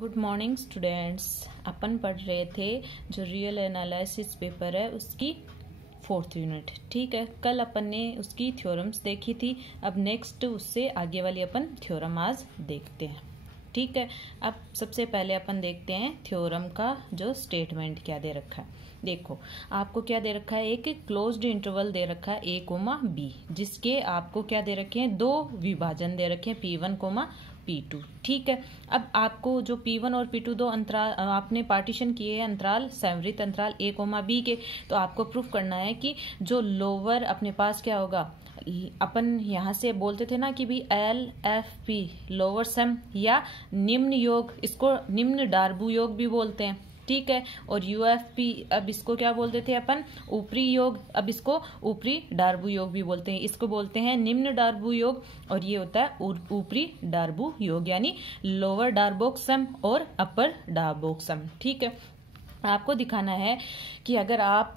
Good morning students. अपन पढ़ रहे थे जो रियल एनालिसिस पेपर है उसकी 4th यूनिट। ठीक है, कल अपन ने उसकी थ्योरम्स देखी थी। अब नेक्स्ट उससे आगे वाली अपन थ्योरम आज देखते हैं। ठीक है, अब सबसे पहले अपन देखते हैं थ्योरम का जो स्टेटमेंट क्या दे रखा है। देखो आपको क्या दे रखा है, एक क्लोज्ड इंटरवल दे रखा है a, b, जिसके आपको क्या दे रखे हैं, दो विभाजन दे रखे हैं P1, P2। ठीक है, अब आपको जो P1 और P2 दो अंतराल आपने पार्टीशन किए हैं अंतराल सैमरित अंतराल a, b के, तो आपको प्रूफ करना है कि जो लोअर अपने पास क्या होगा, अपन यहाँ से बोलते थे ना कि भी LFP लोअर सम या निम्न योग, इसको निम्न डार्बू योग भी बोलते हैं। ठीक है, और UFP अब इसको क्या बोलते थे अपन, ऊपरी योग, अब इसको ऊपरी डार्बू योग भी बोलते हैं। इसको बोलते हैं निम्न डार्बू योग और ये होता है ऊपरी डार्बू योग, यानी लोअर डार्बोक सम और अपर डार्बोक सम। ठीक है, आपको दिखाना है कि अगर आप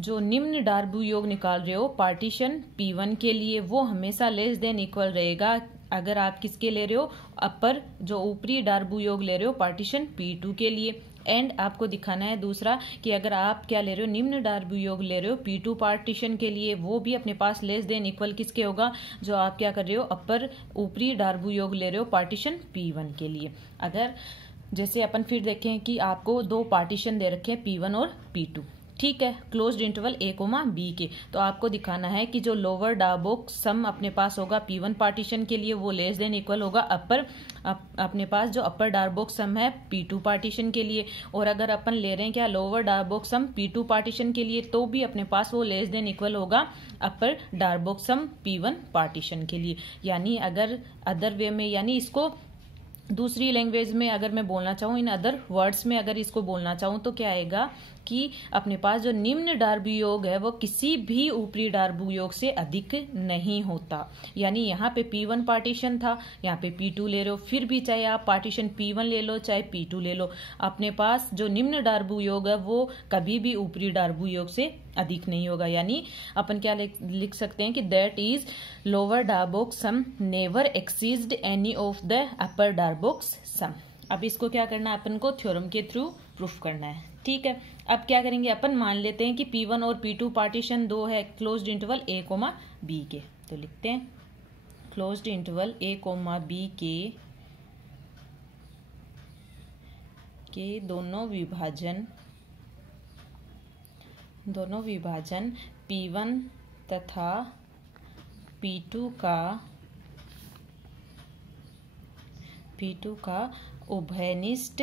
जो निम्न डार्बू योग निकाल रहे हो पार्टीशन P1 के लिए, वो हमेशा लेस देन इक्वल रहेगा अगर आप किसके ले रहे हो, अपर जो ऊपरी डार्बू योग ले रहे हो पार्टीशन P2 के लिए। एंड आपको दिखाना है दूसरा कि अगर आप क्या ले रहे हो, निम्न डार्बू योग ले रहे हो P2 पार्टीशन के लिए, वो भी अपने पास लेस देन इक्वल किसके होगा, जो आप क्या कर रहे हो, अपर ऊपरी डार्बू योग ले रहे हो पार्टीशन P1 के लिए। अगर जैसे अपन फिर देखें कि आपको दो पार्टीशन दे रखे हैं P1 और P2, ठीक है, क्लोज्ड इंटरवल a, b के, तो आपको दिखाना है कि जो लोअर डार्बोक सम अपने पास होगा P1 पार्टीशन के लिए, वो लेस देन इक्वल होगा अपर अपने पास जो अपर डार्बोक सम है P2 पार्टीशन के लिए। और अगर अपन ले रहे हैं क्या, लोअर डार्बोक सम P2 पार्टीशन के लिए, तो भी अपने पास वो लेस देन इक्वल होगा अपर डार्बोक सम P1 पार्टीशन के लिए। यानी अगर अदर वे में, यानी इसको दूसरी लैंग्वेज में अगर मैं बोलना चाहूँ, इन अदर वर्ड्स में अगर इसको बोलना चाहूँ, तो क्या आएगा कि अपने पास जो निम्न डार्बू योग है वो किसी भी ऊपरी डार्बू योग से अधिक नहीं होता। यानी यहाँ पे P1 पार्टीशन था, यहाँ पे P2 ले रहे हो, फिर भी चाहे आप पार्टीशन P1 ले लो चाहे P2 ले लो, अपने पास जो निम्न डार्बू योग है वो कभी भी ऊपरी डार्बू योग से अधिक नहीं होगा। यानी अपन क्या लिख सकते हैं कि that is lower Darboux sum never exceed any of the upper Darboux sum. अब इसको क्या करना है, अपन को थ्योरम के थ्रू प्रूफ करना है। ठीक है, अब क्या करेंगे, अपन मान लेते हैं कि P1 और P2 पार्टीशन दो है क्लोज्ड इंटरवल a, b के, तो लिखते हैं क्लोज्ड इंटरवल a, b के दोनों विभाजन P1 तथा P2 का उभयनिष्ठ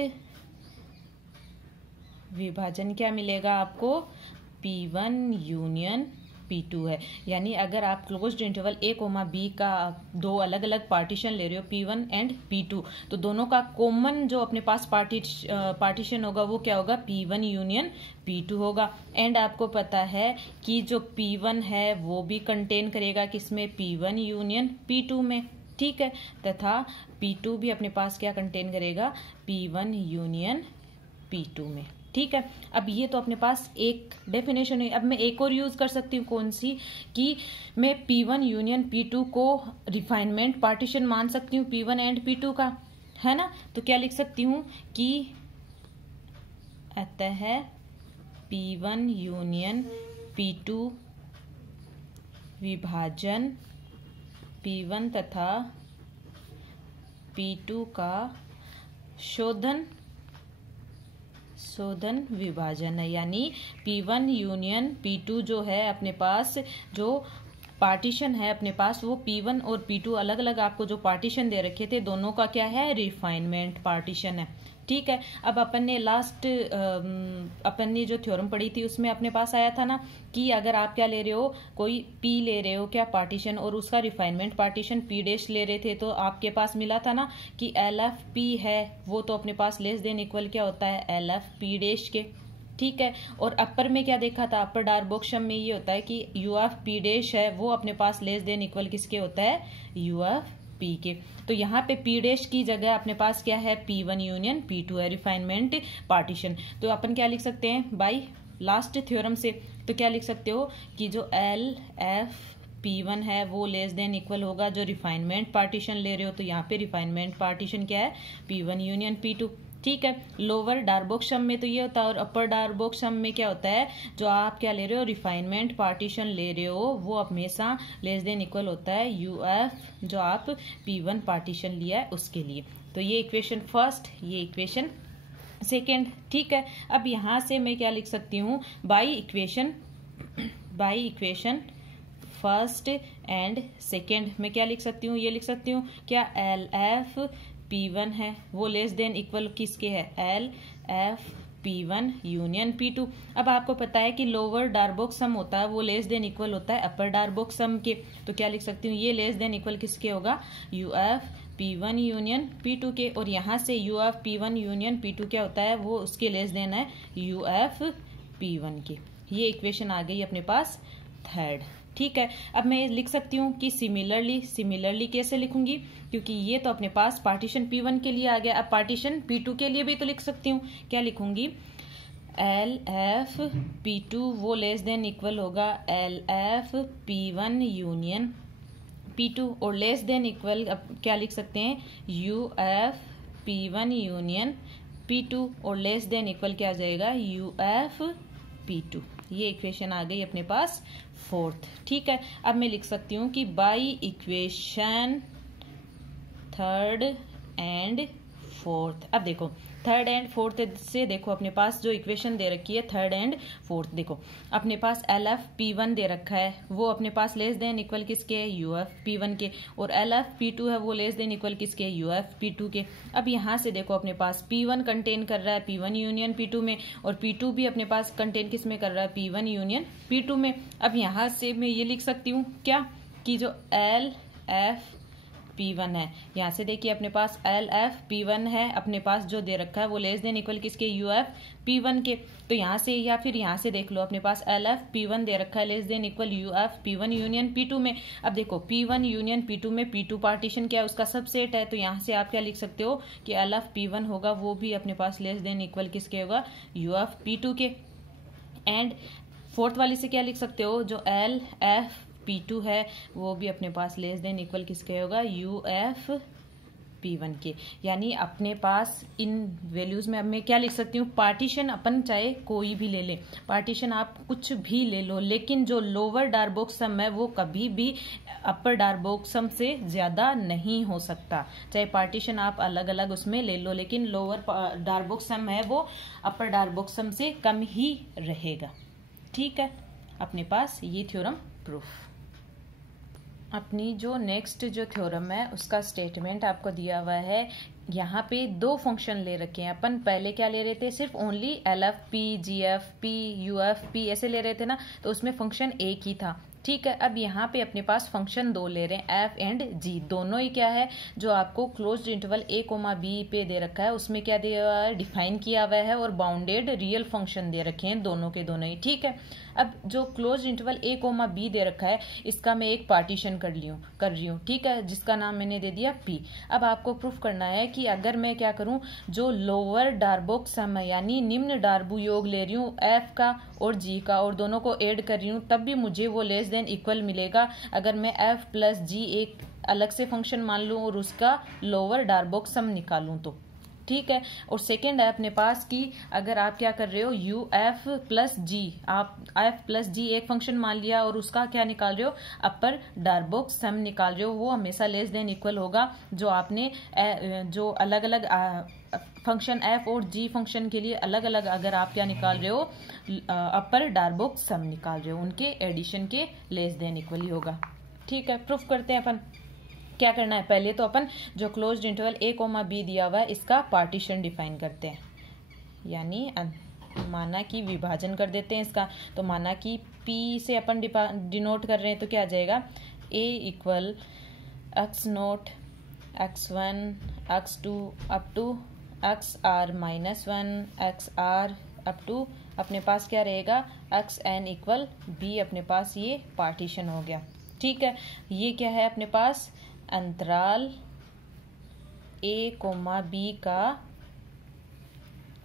विभाजन क्या मिलेगा आपको, P1 यूनियन P2 है। यानी अगर आप क्लोज्ड इंटरवल a, b का दो अलग अलग पार्टीशन ले रहे हो P1 एंड P2, तो दोनों का कॉमन जो अपने पास पार्टीशन होगा वो क्या होगा, P1 यूनियन P2 होगा। एंड आपको पता है कि जो P1 है वो भी कंटेन करेगा किसमें, P1 यूनियन P2 में। ठीक है, तथा P2 भी अपने पास क्या कंटेन करेगा, P1 यूनियन P2 में। ठीक है, अब ये तो अपने पास एक डेफिनेशन है। अब मैं एक और यूज कर सकती हूँ, कौन सी, कि मैं P1 यूनियन P2 को रिफाइनमेंट पार्टीशन मान सकती हूँ P1 एंड P2 का, है ना। तो क्या लिख सकती हूँ कि अतः P1 यूनियन P2 विभाजन P1 तथा P2 का शोधन विभाजन है। यानी P1 यूनियन P2 जो है अपने पास जो पार्टीशन है अपने पास, वो P1 और P2 अलग अलग आपको जो पार्टीशन दे रखे थे, दोनों का क्या है, रिफाइनमेंट पार्टीशन है। ठीक है, अब अपन ने जो थ्योरम पढ़ी थी उसमें अपने पास आया था ना कि अगर आप क्या ले रहे हो, कोई P ले रहे हो क्या पार्टीशन, और उसका रिफाइनमेंट पार्टीशन P' ले रहे थे, तो आपके पास मिला था ना कि LFP है, वो तो अपने पास लेस देन इक्वल क्या होता है, LFP' के। ठीक है, और अपर में क्या देखा था, अपर डार्बोक सम में ये होता है कि UFP' है, वो अपने पास लेस देन इक्वल किसके होता है, UFP के। तो यहाँ पे P' की जगह अपने पास क्या है, P1 यूनियन P2 है, रिफाइनमेंट पार्टीशन। तो अपन क्या लिख सकते हैं बाई लास्ट थ्योरम से, तो क्या लिख सकते हो कि जो LFP1 है वो लेस देन इक्वल होगा जो रिफाइनमेंट पार्टीशन ले रहे हो, तो यहाँ पे रिफाइनमेंट पार्टीशन क्या है, P1 यूनियन P2। ठीक है। लोअर डार्बोक सम में तो ये होता है और अपर डार्बोक सम में क्या होता है, जो आप क्या ले रहे हो, रिफाइनमेंट पार्टीशन ले रहे हो, वो हमेशा लेस देन इक्वल होता है यूएफ जो आप P1 पार्टीशन लिया है उसके लिए। तो ये इक्वेशन फर्स्ट, ये इक्वेशन सेकेंड। ठीक है, अब यहाँ से मैं क्या लिख सकती हूँ, by equation first and second में क्या लिख सकती हूँ, ये लिख सकती हूँ क्या, एल एफ P1 है वो लेस देन इक्वल किसके है, L F P1 union P2। अब आपको पता है कि लोअर डार्बोक सम होता है वो लेस देन इक्वल होता है अपर डार्बोक सम के, तो क्या लिख सकती हूँ, ये लेस देन इक्वल किसके होगा, UF P1 यूनियन P2 के। और यहाँ से UF P1 यूनियन P2 क्या होता है, वो उसके लेस देन है UF P1 के। ये इक्वेशन आ गई अपने पास थर्ड। ठीक है, अब मैं लिख सकती हूँ कि सिमिलरली कैसे लिखूंगी, क्योंकि ये तो अपने पास पार्टीशन P1 के लिए आ गया, अब पार्टीशन P2 के लिए भी तो लिख सकती हूँ। क्या लिखूंगी, एल एफ P2 वो लेस देन इक्वल होगा L F P1 union P2, और लेस देन इक्वल अब क्या लिख सकते हैं, UF P1 यूनियन P2, और लेस देन इक्वल क्या आ जाएगा, UF P2। ये इक्वेशन आ गई अपने पास फोर्थ। ठीक है, अब मैं लिख सकती हूँ कि by equation third and fourth. अब देखो थर्ड एंड फोर्थ से देखो अपने पास जो इक्वेशन दे रखी है थर्ड एंड फोर्थ, देखो अपने पास एल एफ P1 दे रखा है, वो अपने पास लेस देन इक्वल किसके है, UF P1 के, और एल एफ P2 है वो लेस देन इक्वल किसके है, UF P2 के। अब यहाँ से देखो अपने पास P1 कंटेन कर रहा है P1 यूनियन P2 में, और P2 भी अपने पास कंटेन किस में कर रहा है, P1 यूनियन P2 में। अब यहाँ से मैं ये लिख सकती हूँ क्या, कि जो एल एफ P1 है, यहाँ से देखिए अपने पास एल एफ P1 है, अपने पास जो दे रखा है वो लेस देन इक्वल किसके, UF P1 के। तो यहाँ से या फिर यहाँ से देख लो अपने पास एल एफ P1 दे रखा है less than equal UF P1 union P2 में। अब देखो P1 यूनियन P2 में P2 पार्टीशन क्या है, उसका सबसेट है, तो यहाँ से आप क्या लिख सकते हो कि एल एफ P1 होगा वो भी अपने पास लेस देन इक्वल किसके होगा, UF P2 के। एंड फोर्थ वाली से क्या लिख सकते हो, जो एल एफ P2 है वो भी अपने पास लेस देन इक्वल किसके होगा, UF P1 के। यानी अपने पास इन वैल्यूज में अब मैं क्या लिख सकती हूँ, पार्टीशन अपन चाहे कोई भी ले लें, पार्टीशन आप कुछ भी ले लो, लेकिन जो लोअर डार्बोक सम है वो कभी भी अपर डार्बोक सम से ज्यादा नहीं हो सकता। चाहे पार्टीशन आप अलग अलग उसमें ले लो, लेकिन लोअर डार्बोक सम है वो अपर डार्बोक सम से कम ही रहेगा। ठीक है, अपने पास ये थ्योरम प्रूफ। अपनी जो नेक्स्ट जो थ्योरम है उसका स्टेटमेंट आपको दिया हुआ है। यहाँ पे दो फंक्शन ले रखे हैं अपन, पहले क्या ले रहे थे, सिर्फ ओनली LFP, GFP, UFP ऐसे ले रहे थे ना, तो उसमें फंक्शन एक ही था। ठीक है, अब यहाँ पे अपने पास फंक्शन दो ले रहे हैं, F एंड G, दोनों ही क्या है, जो आपको क्लोज्ड इंटरवल A, B पे दे रखा है उसमें क्या दिया हुआ है, डिफाइन किया हुआ है, और बाउंडेड रियल फंक्शन दे रखे हैं दोनों के दोनों ही। ठीक है, अब जो क्लोज इंटरवल A, B दे रखा है इसका मैं एक पार्टीशन कर रही हूँ। ठीक है, जिसका नाम मैंने दे दिया P। अब आपको प्रूफ करना है कि अगर मैं क्या करूँ, जो लोअर डार्बोक सम है यानी निम्न डार्बु योग ले रही हूँ F का और G का, और दोनों को ऐड कर रही हूँ, तब भी मुझे वो लेस देन इक्वल मिलेगा अगर मैं F प्लस G एक अलग से फंक्शन मान लूँ और उसका लोअर डार्बोक सम निकालूँ तो। ठीक है, और सेकेंड है अपने पास कि अगर आप क्या कर रहे हो, UF प्लस G, आप F प्लस G एक फंक्शन मान लिया और उसका क्या निकाल रहे हो, अपर डार्बोक सम निकाल रहे हो, वो हमेशा लेस देन इक्वल होगा जो आपने जो अलग अलग फंक्शन F और G फंक्शन के लिए अलग अलग अगर आप क्या निकाल रहे हो, अपर डार्बोक सम निकाल रहे हो, उनके एडिशन के लेस देन इक्वल ही होगा। ठीक है, प्रूफ करते हैं अपन। क्या करना है, पहले तो अपन जो क्लोज्ड इंटरवल A, B दिया हुआ है इसका पार्टीशन डिफाइन करते हैं, यानी माना कि विभाजन कर देते हैं इसका। तो माना कि P से अपन डिनोट कर रहे हैं तो क्या आ जाएगा, A equal x0 x1 x2 up to xr minus 1 xr up to अपने पास क्या रहेगा, xn इक्वल B। अपने पास ये पार्टीशन हो गया। ठीक है, ये क्या है अपने पास, अंतराल A, B का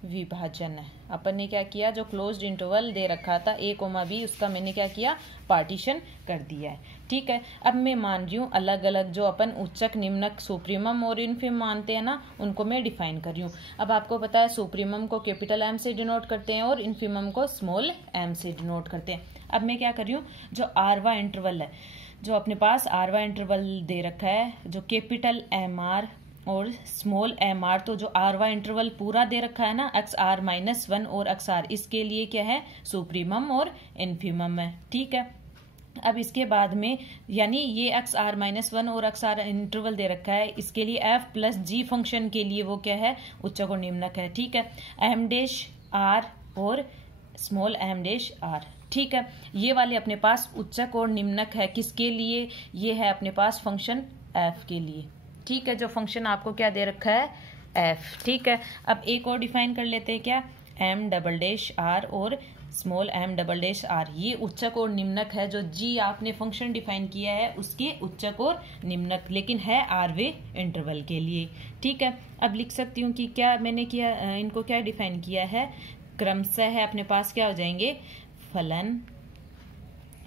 विभाजन है। अपन ने क्या किया, जो क्लोज्ड इंटरवल दे रखा था a, b, उसका मैंने क्या किया, पार्टीशन कर दिया है। ठीक है, अब मैं मान रही हूँ अलग अलग जो अपन उच्चक, निम्नक, सुप्रीमम और इन्फीम मानते हैं ना, उनको मैं डिफाइन कर रही हूँ। अब आपको पता है सुप्रीमम को कैपिटल M से डिनोट करते हैं और इन्फीमम को स्मॉल m से डिनोट करते हैं। अब मैं क्या कर रही हूँ, जो आरवा इंटरवल है, जो अपने पास आरवा इंटरवल दे रखा है, जो कैपिटल MR और स्मॉल MR, तो जो आरवा इंटरवल पूरा दे रखा है ना, XR-1 और XR, इसके लिए क्या है, सुप्रीमम और इन्फीमम है। ठीक है, अब इसके बाद में यानी ये XR-1 और XR इंटरवल दे रखा है, इसके लिए F+G फंक्शन के लिए वो क्या है, उच्चक और निम्नक है। ठीक है, M' और स्मॉल M'। ठीक है, ये वाले अपने पास उच्चक और निम्नक है, किसके लिए, ये है अपने पास फंक्शन F के लिए। ठीक है, जो फंक्शन आपको क्या दे रखा है, F। ठीक है, अब एक और डिफाइन कर लेते हैं, क्या, M'' और स्मॉल M'', ये उच्चक और निम्नक है। जो G आपने फंक्शन डिफाइन किया है उसके उच्चक और निम्नक, लेकिन है आरवे इंटरवल के लिए। ठीक है, अब लिख सकती हूँ कि क्या मैंने किया, इनको क्या डिफाइन किया है, क्रमशः है अपने पास क्या हो जाएंगे, फलन,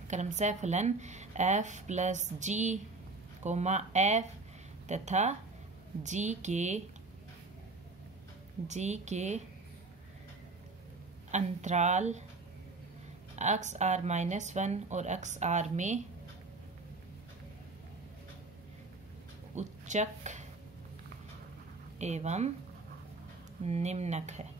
क्रमशः फलन F+G, F तथा G के अंतराल XR-1 और XR में उच्चक एवं निम्नक है।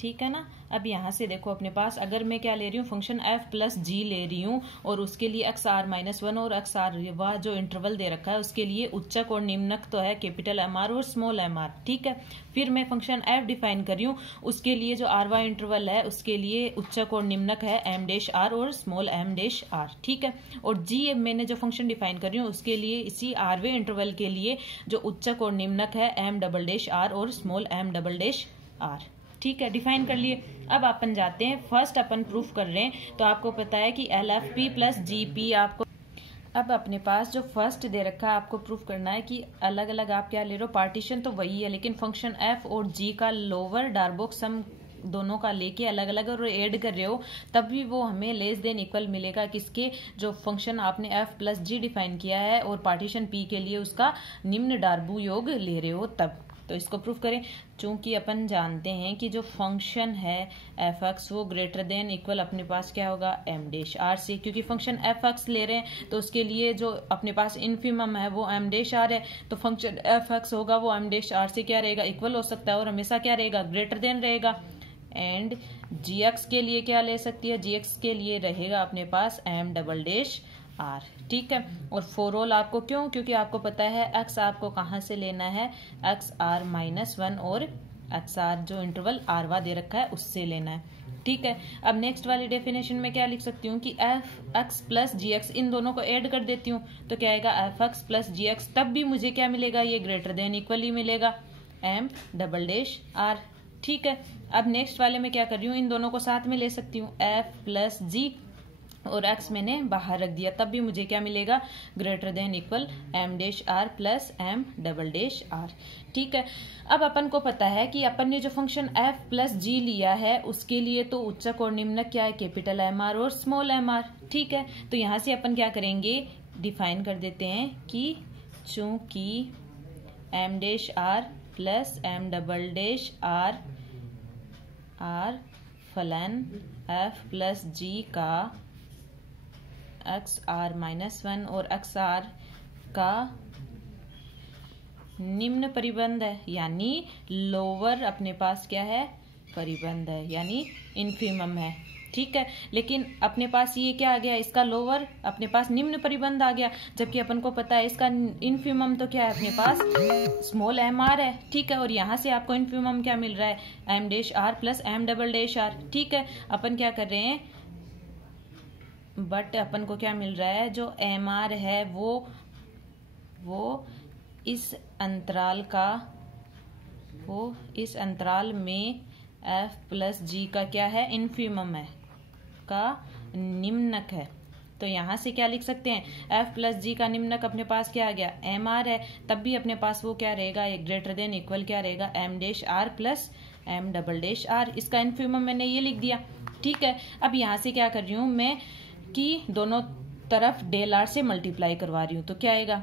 ठीक है ना। अब यहाँ से देखो अपने पास, अगर मैं क्या ले रही हूँ, फंक्शन F+G ले रही हूँ और उसके लिए XR-1 और XR, वह जो इंटरवल दे रखा है उसके लिए उच्चक और निम्नक तो है कैपिटल MR और स्मॉल MR। ठीक है, फिर मैं फंक्शन F डिफाइन कर रही हूँ, उसके लिए जो आरवा इंटरवल है उसके लिए उच्चक और निम्नक है M' और स्मॉल M'। ठीक है, और G मैंने जो फंक्शन डिफाइन कर रही हूँ उसके लिए इसी आरवे इंटरवल के लिए जो उच्चक और निम्नक है M'' और स्मॉल M''। ठीक है, डिफाइन कर लिए। अब अपन जाते हैं, फर्स्ट अपन प्रूफ कर रहे हैं, तो आपको पता है कि LFP+GP आपको, अब अपने पास जो फर्स्ट दे रखा है आपको प्रूफ करना है कि अलग अलग आप क्या ले रहे हो, पार्टीशन तो वही है, लेकिन फंक्शन F और G का लोअर डार्बोक सम दोनों का लेके अलग अलग और ऐड कर रहे हो, तब भी वो हमें लेस देन इक्वल मिलेगा, किसके, जो फंक्शन आपने F+G डिफाइन किया है और पार्टीशन P के लिए उसका निम्न डार्बो योग ले रहे हो तब। तो इसको प्रूफ करें, चूंकि अपन जानते हैं कि जो फंक्शन है f(x) वो ग्रेटर देन इक्वल अपने पास क्या होगा, M' से, क्योंकि फंक्शन f(x) ले रहे हैं तो उसके लिए जो अपने पास इन्फीमम है वो M' है, तो फंक्शन f(x) होगा वो M' से क्या रहेगा, इक्वल हो सकता है और हमेशा क्या रहेगा, ग्रेटर देन रहेगा। एंड gx के लिए क्या ले सकती है, gx के लिए रहेगा अपने पास M''R। ठीक है, और फॉर ऑल आपको क्यों, क्योंकि आपको पता है x आपको कहाँ से लेना है, XR-1 और XR जो इंटरवल आरवा दे रखा है उससे लेना है। ठीक है, अब नेक्स्ट वाली डेफिनेशन में क्या लिख सकती हूँ कि F(x+Gx) इन दोनों को ऐड कर देती हूँ तो क्या आएगा, F(x+Gx), तब भी मुझे क्या मिलेगा, ये ग्रेटर देन इक्वल ही मिलेगा, M''R। ठीक है, अब नेक्स्ट वाले में क्या कर रही हूँ, इन दोनों को साथ में ले सकती हूँ, F+G और x मैंने बाहर रख दिया, तब भी मुझे क्या मिलेगा, greater than equal M'' plus M''R। ठीक है, अब अपन को पता है कि अपन ने जो फंक्शन F+G लिया है उसके लिए तो उच्चक और निम्नक क्या है, कैपिटल MR और स्मॉल MR। ठीक है, तो यहाँ से अपन क्या करेंगे, डिफाइन कर देते हैं कि चूंकि M'' प्लस M''R फलन F+G का XR-1 और XR का निम्न परिबंध है, यानी लोअर अपने पास क्या है, परिबंध है, यानी इन्फीमम है। ठीक है, लेकिन अपने पास ये क्या आ गया, इसका लोअर अपने पास निम्न परिबंध आ गया, जबकि अपन को पता है इसका इन्फीमम तो क्या है अपने पास, स्मॉल MR है। ठीक है, और यहाँ से आपको इन्फीमम क्या मिल रहा है, M'' प्लस M''R। ठीक है, अपन क्या कर रहे हैं, बट अपन को क्या मिल रहा है, जो MR है वो इस अंतराल में F+G का क्या है, इन्फीमम है, का निम्नक है। तो यहाँ से क्या लिख सकते हैं, एफ प्लस जी का निम्नक अपने पास क्या आ गया, एम आर है, तब भी अपने पास वो क्या रहेगा, एक ग्रेटर देन इक्वल क्या रहेगा, M dash R plus M double dash R. इसका इन्फिमम मैंने ये लिख दिया। ठीक है, अब यहाँ से क्या कर रही हूँ मैं कि दोनों तरफ डेल आर से मल्टीप्लाई करवा रही हूँ, तो क्या आएगा,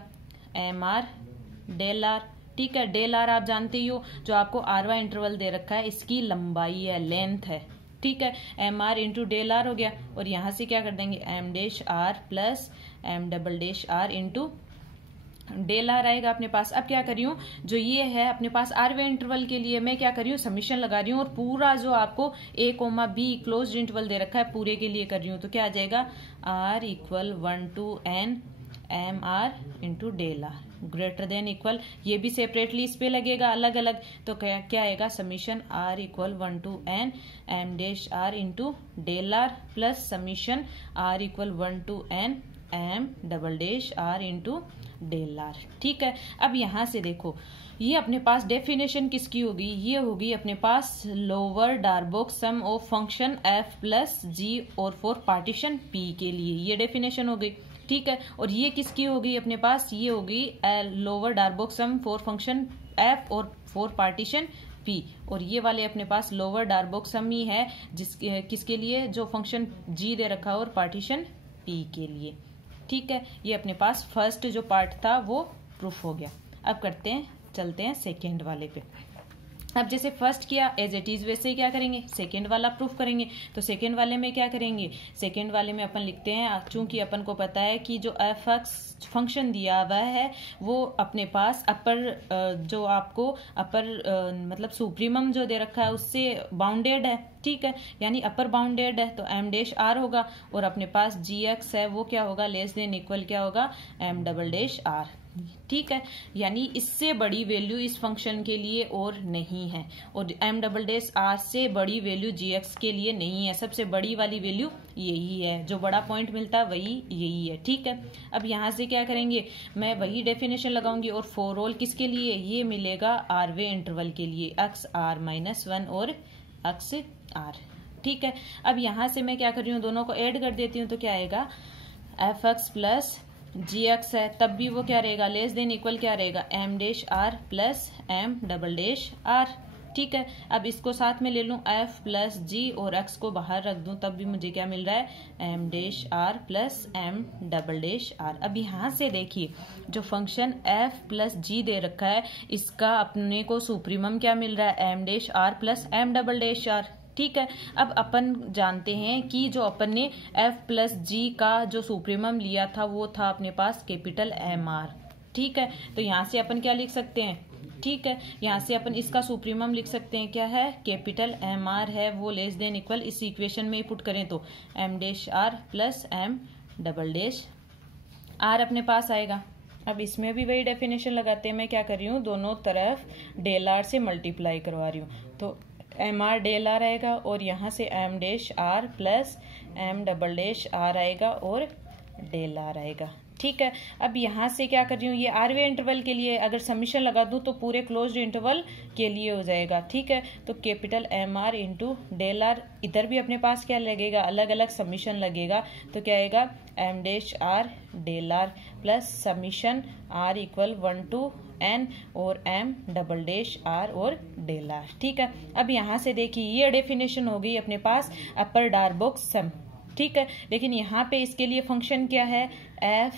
एम आर डेल आर। ठीक है, डेल आर आप जानते ही हो, जो आपको आरवा इंटरवल दे रखा है इसकी लंबाई है, लेंथ है। ठीक है, M R into del R हो गया, और यहाँ से क्या कर देंगे, M dash R plus M double dash R into del R आएगा अपने पास। अब क्या कर रही हूँ, जो ये है अपने पास आरवे इंटरवल के लिए मैं क्या कर रही हूँ, समीशन लगा रही हूँ, और पूरा जो आपको ए कोमा बी क्लोज्ड इंटरवल दे रखा है पूरे के लिए कर रही हूँ, तो क्या आ जाएगा, R equal 1 to n M R into del R greater than equal, ये भी सेपरेटली इस पे लगेगा अलग अलग, तो क्या आएगा, summation R equal 1 to n M dash R into del R plus summation R equal 1 to n M double dash R into del R. ठीक है, अब यहाँ से देखो ये अपने पास डेफिनेशन किसकी होगी, ये होगी अपने पास lower Darboux sum of function F plus G और फॉर पार्टीशन पी के लिए, ये डेफिनेशन हो गई। ठीक है, और ये किसकी होगी अपने पास, ये होगी lower Darboux sum for function F और फॉर पार्टीशन पी, और ये वाले अपने पास लोअर डार्बोक सम ही है जिसके किसके लिए, जो फंक्शन जी दे रखा है और पार्टीशन पी के लिए। ठीक है, ये अपने पास फर्स्ट जो पार्ट था वो प्रूफ हो गया। अब चलते हैं सेकेंड वाले पे। अब जैसे फर्स्ट किया एज इट इज, वैसे ही क्या करेंगे, सेकेंड वाला प्रूफ करेंगे। तो सेकेंड वाले में क्या करेंगे, सेकेंड वाले में अपन लिखते हैं, चूंकि अपन को पता है कि जो एफ एक्स फंक्शन दिया हुआ है वो अपने पास अपर जो आपको अपर मतलब सुप्रीमम जो दे रखा है उससे बाउंडेड है। ठीक है, यानी अपर बाउंडेड है तो एम डैश आर होगा, और अपने पास जी एक्स है वो क्या होगा, लेस देन इक्वल क्या होगा, एम डबल डैश आर। ठीक है, यानी इससे बड़ी वैल्यू इस फंक्शन के लिए और नहीं है, और एम डबल डैश आर से बड़ी वैल्यू जी एक्स के लिए नहीं है, सबसे बड़ी वाली वैल्यू यही है, जो बड़ा पॉइंट मिलता है वही यही है। ठीक है, अब यहाँ से क्या करेंगे, मैं वही डेफिनेशन लगाऊंगी, और फॉर ऑल किसके लिए, ये मिलेगा आरवे इंटरवल के लिए, एक्स आर माइनस 1 और एक्स आर। ठीक है, अब यहाँ से मैं क्या कर रही हूँ, दोनों को ऐड कर देती हूँ, तो क्या आएगा, एफ एक्स प्लस जी एक्स है, तब भी वो क्या रहेगा, लेस देन इक्वल क्या रहेगा, M dash R plus M double dash R. ठीक है, अब इसको साथ में ले लूँ, एफ प्लस जी और एक्स को बाहर रख दूँ, तब भी मुझे क्या मिल रहा है, M dash R plus M double dash R. अब यहाँ से देखिए जो फंक्शन एफ प्लस जी दे रखा है इसका अपने को सुप्रीमम क्या मिल रहा है, M dash R plus M double dash R. ठीक है, अब अपन जानते हैं कि जो अपन ने एफ प्लस जी का जो सुप्रीमम लिया था वो था अपने पास कैपिटल एम आर। ठीक है, तो यहाँ से अपन क्या लिख सकते हैं, ठीक है, यहाँ से अपन इसका सुप्रीमम लिख सकते हैं, क्या है, कैपिटल एम आर है वो लेस देन इक्वल, इस इक्वेशन में पुट करें तो M dash R plus M double dash R अपने पास आएगा। अब इसमें भी वही डेफिनेशन लगाते हैं, मैं क्या कर रही हूँ, दोनों तरफ डेल आर से मल्टीप्लाई करवा रही हूँ, तो एम आर डेल आर आएगा, और यहाँ से M dash R plus M double dash R आएगा और डेल आर आएगा। ठीक है, अब यहाँ से क्या कर रही हूँ, ये आरवे इंटरवल के लिए अगर समीशन लगा दूँ तो पूरे क्लोज्ड इंटरवल के लिए हो जाएगा। ठीक है, तो capital M R into del R, इधर भी अपने पास क्या लगेगा, अलग अलग समीशन लगेगा, तो क्या आएगा, M dash R del R plus summation R equal 1 to n और m डबल डैश आर और डेल आर। ठीक है, अब यहाँ से देखिए ये डेफिनेशन हो गई अपने पास अपर डार्बोक सम। ठीक है, लेकिन यहाँ पे इसके लिए फंक्शन क्या है, f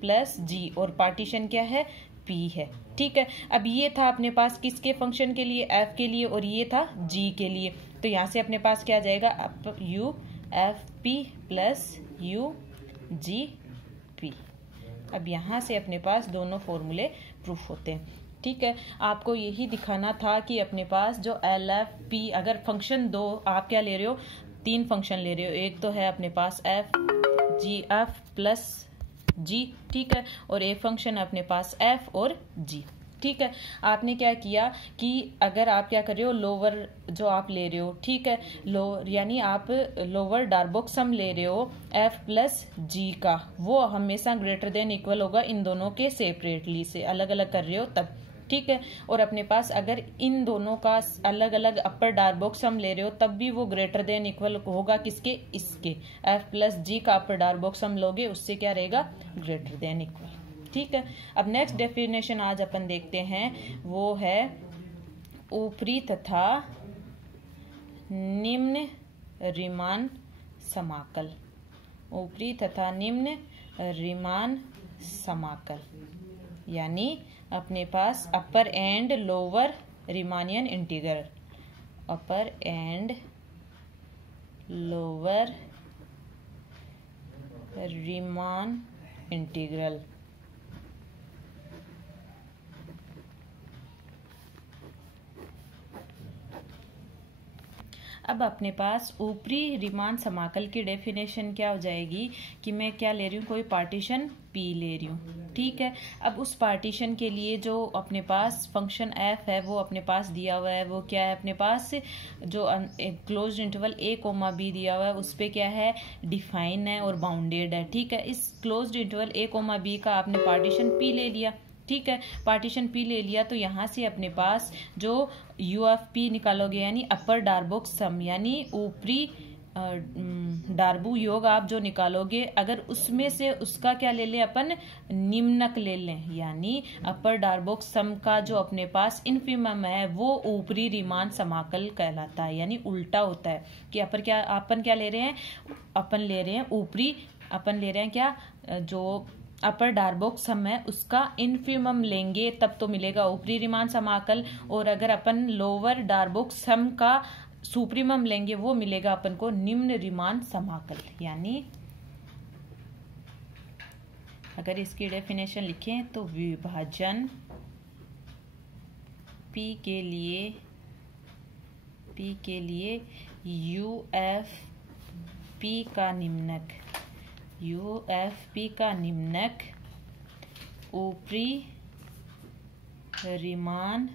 प्लस जी और पार्टीशन क्या है, p है। ठीक है, अब ये था अपने पास किसके फंक्शन के लिए, f के लिए, और ये था g के लिए, तो यहाँ से अपने पास क्या आ जाएगा, u F P plus u G P. अब यहाँ से अपने पास दोनों फॉर्मूले प्रूफ होते हैं। ठीक है, आपको यही दिखाना था कि अपने पास जो एल एफ पी, अगर फंक्शन दो आप क्या ले रहे हो, 3 फंक्शन ले रहे हो, एक तो है अपने पास एफ जी एफ प्लस जी। ठीक है, और एक फंक्शन है अपने पास एफ और जी। ठीक है, आपने क्या किया कि अगर आप क्या कर रहे हो, लोअर जो आप ले रहे हो, ठीक है, लोअर यानी आप लोअर डार्बोक सम ले रहे हो एफ प्लस जी का, वो हमेशा ग्रेटर देन इक्वल होगा इन दोनों के सेपरेटली से अलग अलग कर रहे हो तब। ठीक है। और अपने पास अगर इन दोनों का अलग अलग अपर डार्बोक सम ले रहे हो तब भी वो ग्रेटर देन इक्वल होगा किसके, इसके। एफ प्लस जी का अपर डार्बोक सम लोगे उससे क्या रहेगा, ग्रेटर देन इक्वल। ठीक है। अब नेक्स्ट डेफिनेशन आज अपन देखते हैं, वो है ऊपरी तथा निम्न रीमान समाकल। ऊपरी तथा निम्न रीमान समाकल यानी अपने पास upper and lower Riemannian integral, upper and lower Riemann integral. अब अपने पास ऊपरी रीमान समाकल की डेफिनेशन क्या हो जाएगी कि मैं क्या ले रही हूँ, कोई पार्टीशन P ले रही हूँ। ठीक है। अब उस पार्टीशन के लिए जो अपने पास फंक्शन f है वो अपने पास दिया हुआ है, वो क्या है अपने पास, जो closed interval a comma b दिया हुआ है उस पे क्या है, डिफाइन है और बाउंडेड है। ठीक है। इस closed interval a comma b का आपने पार्टीशन P ले लिया। ठीक है। पार्टीशन P ले लिया तो यहाँ से अपने पास जो UFP निकालोगे यानी अपर डार्बोक सम यानी ऊपरी डार्बू योग आप जो निकालोगे, अगर उसमें से उसका क्या ले लें अपन, निम्नक ले लें, यानी अपर डार्बोक सम का जो अपने पास इनफिमम है वो ऊपरी रीमान समाकल कहलाता है। यानी उल्टा होता है कि अपन क्या ले रहे हैं, अपन ले रहे हैं ऊपरी, अपन ले रहे हैं क्या, जो अपर डार्बोक सम है उसका इनफिमम लेंगे तब तो मिलेगा ऊपरी रीमान समाकल, और अगर अपन लोअर डार्बोक सम का सुप्रीमम लेंगे वो मिलेगा अपन को निम्न रीमान समाकल। यानी अगर इसकी डेफिनेशन लिखें तो विभाजन P के लिए UFP का निम्नक, UFP का निम्नक ऊपरी रीमान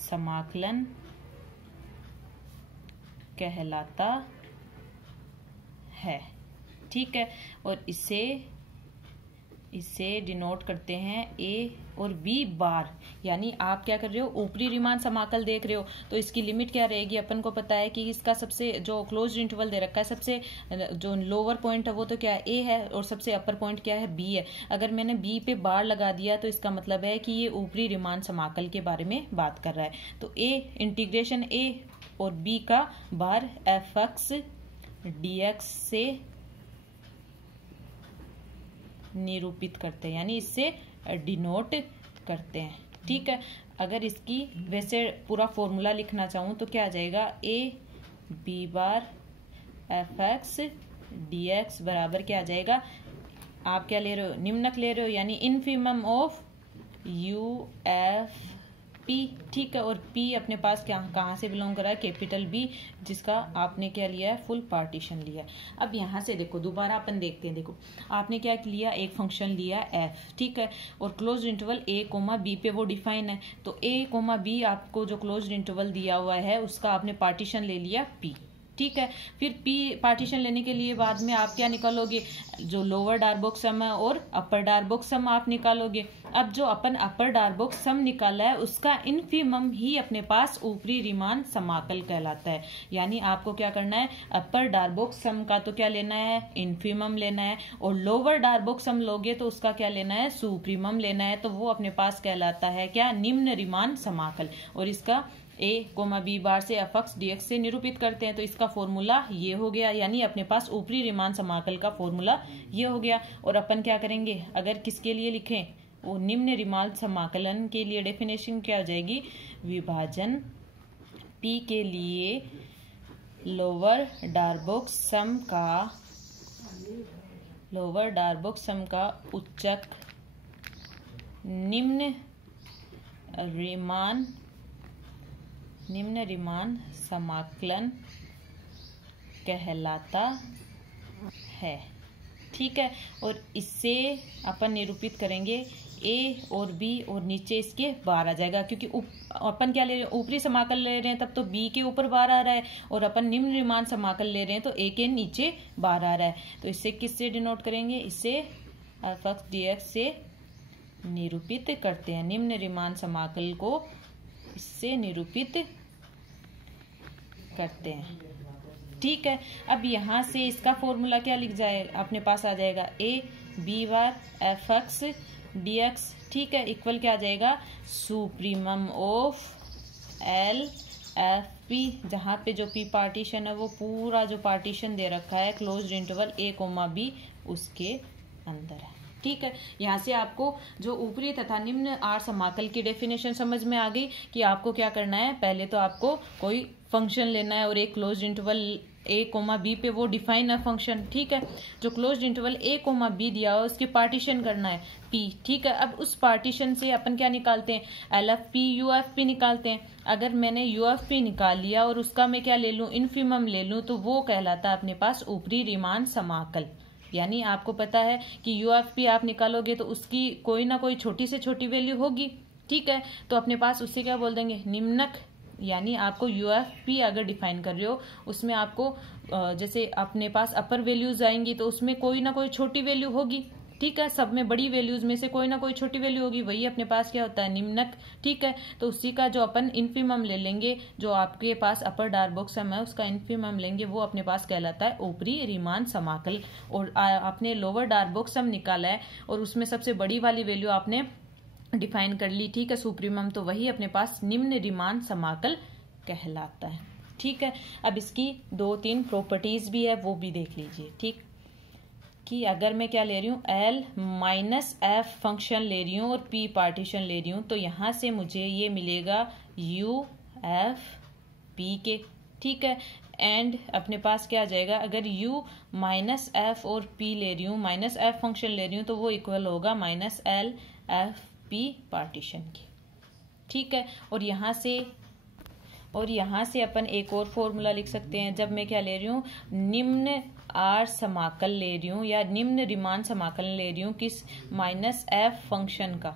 समाकलन कहलाता है। ठीक है। और इसे डिनोट करते हैं A और B बार, यानी आप क्या कर रहे हो, ऊपरी रीमान समाकल देख रहे हो तो इसकी लिमिट क्या रहेगी, अपन को पता है कि इसका सबसे जो क्लोज इंटरवल दे रखा है, सबसे जो लोअर पॉइंट है वो तो क्या है, A है, और सबसे अपर पॉइंट क्या है, B है। अगर मैंने B पे बार लगा दिया तो इसका मतलब है कि ये ऊपरी रीमान समाकल के बारे में बात कर रहा है। तो A इंटीग्रेशन A और B का बार fx dx से निरूपित करते हैं, यानी इससे डिनोट करते हैं। ठीक है। अगर इसकी वैसे पूरा फॉर्मूला लिखना चाहूँ तो क्या आ जाएगा, a b bar fx dx बराबर क्या आ जाएगा, आप क्या ले रहे हो, निम्नक ले रहे हो यानी इनफिमम ऑफ UFP। ठीक है। और P अपने पास क्या कहाँ से बिलोंग कर रहा है, कैपिटल B, जिसका आपने क्या लिया है, फुल पार्टीशन लिया। अब यहाँ से देखो दोबारा अपन देखते हैं, देखो आपने क्या लिया, एक फंक्शन लिया f। ठीक है। और closed interval a comma b पे वो डिफाइन है, तो a कोमा b आपको जो क्लोज्ड इंटरवल दिया हुआ है उसका आपने पार्टीशन ले लिया P। ठीक है। फिर P पार्टीशन लेने के लिए बाद में आप क्या निकालोगे, जो लोअर डार्बोक सम है और अपर डार्बोक सम आप निकालोगे। अब जो अपन अपर डार्बोक सम निकाला है उसका इनफिमम ही अपने पास ऊपरी रीमान समाकल कहलाता है। यानी आपको क्या करना है, अपर डार्बोक सम का तो क्या लेना है, इनफिमम लेना है, और लोअर डार्बोक सम लोगे तो उसका क्या लेना है, सुप्रीमम लेना है। तो वो अपने पास कहलाता है क्या, निम्न रीमान समाकल। और इसका a कोमा b बार से fx dx से निरूपित करते हैं। तो इसका फॉर्मूला ये हो गया, यानी अपने पास ऊपरी रीमान समाकल का फॉर्मूला ये हो गया। और अपन क्या करेंगे, अगर किसके लिए लिखें, वो निम्न रीमान समाकलन के लिए डेफिनेशन क्या हो जाएगी, विभाजन P के लिए लोअर डार्बोक सम का उच्चक निम्न रीमान समाकलन कहलाता है। ठीक है। और इससे अपन निरूपित करेंगे a और b और नीचे इसके बार आ जाएगा, क्योंकि अपन क्या ले रहे हैं, ऊपरी समाकल ले रहे हैं तब तो b के ऊपर बार आ रहा है, और अपन निम्न रीमान समाकल ले रहे हैं तो a के नीचे बार आ रहा है। तो इससे किससे डिनोट करेंगे, इससे fx dx से निरूपित करते हैं। निम्न रीमान समाकल को इससे निरूपित करते हैं। ठीक है, अब यहाँ से इसका फॉर्मूला क्या लिख जाए, अपने पास आ जाएगा a b bar F x D x. ठीक है, इक्वल क्या आ जाएगा, supremum of L F P, जहाँ पे जो पी पार्टीशन है वो पूरा जो पार्टीशन दे रखा है closed interval a comma B उसके अंदर है। ठीक है, यहाँ से आपको जो ऊपरी तथा निम्न आर समाकल की डेफिनेशन समझ में आ गई कि आपको क्या करना है। पहले तो आपको कोई फंक्शन लेना है और एक closed interval a comma B पे वो डिफाइन है फंक्शन। ठीक है, जो closed interval a comma B दिया हो उसकी पार्टीशन करना है p। ठीक है, अब उस पार्टीशन से अपन क्या निकालते हैं, L F P U F P निकालते हैं। अगर मैंने यू एफ पी निकाल लिया और उसका मैं क्या ले लूँ, इन्फीमम ले लूँ, तो वो कहलाता है अपने पास ऊपरी रीमान समाकल। यानी आपको पता है कि यू एफ पी आप निकालोगे तो उसकी कोई ना कोई छोटी से छोटी वैल्यू होगी। ठीक है, तो अपने पास उससे क्या बोल देंगे, निम्नक। यानी आपको यू एफ पी अगर डिफाइन कर रहे हो उसमें आपको जैसे अपने पास अपर वैल्यूज आएंगी तो उसमें कोई ना कोई छोटी वैल्यू होगी। ठीक है, सब में बड़ी वैल्यूज में से कोई ना कोई छोटी वैल्यू होगी, वही अपने पास क्या होता है, निम्नक। ठीक है, तो उसी का जो अपन इन्फीमम ले लेंगे, जो आपके पास अपर डार्बोक्सम है उसका इन्फीमम लेंगे, वो अपने पास कहलाता है ऊपरी रीमान समाकल। और आपने लोअर डार्बोक्सम निकाला है और उसमें सबसे बड़ी वाली वैल्यू आपने डिफाइन कर ली। ठीक है, सुप्रीमम, तो वही अपने पास निम्न रीमान समाकल कहलाता है। ठीक है, अब इसकी 2-3 प्रॉपर्टीज भी है, वो भी देख लीजिए। ठीक, कि अगर मैं क्या ले रही हूँ, एल माइनस एफ फंक्शन ले रही हूँ और पी पार्टीशन ले रही हूँ, तो यहाँ से मुझे ये मिलेगा यू एफ पी के। ठीक है, एंड अपने पास क्या आ जाएगा, अगर u माइनस एफ और p ले रही हूँ, माइनस एफ फंक्शन ले रही हूँ, तो वो इक्वल होगा minus L F P partition की। ठीक है, और यहाँ से अपन एक और फॉर्मूला लिख सकते हैं। जब मैं क्या ले रही हूँ, निम्न आर समाकल ले रही हूँ या निम्न रीमान समाकल ले रही हूँ किस, माइनस एफ फंक्शन का।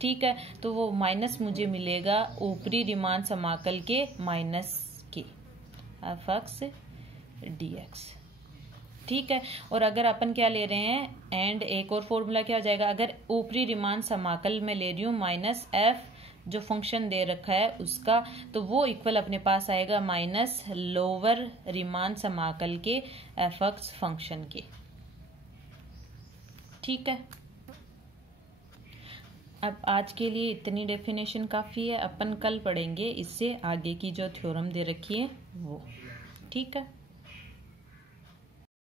ठीक है, तो वो माइनस मुझे मिलेगा ऊपरी रीमान समाकल के माइनस के एफ एक्स डी एक्स। ठीक है, और अगर अपन क्या ले रहे हैं, एंड एक और फॉर्मूला क्या हो जाएगा, अगर ऊपरी रीमान समाकल में ले रही हूँ माइनस एफ जो फंक्शन दे रखा है उसका, तो वो इक्वल अपने पास आएगा माइनस लोअर रीमान समाकल के एफ एक्स फंक्शन के। ठीक है, अब आज के लिए इतनी डेफिनेशन काफ़ी है। अपन कल पढ़ेंगे इससे आगे की जो थ्योरम दे रखी है वो। ठीक है।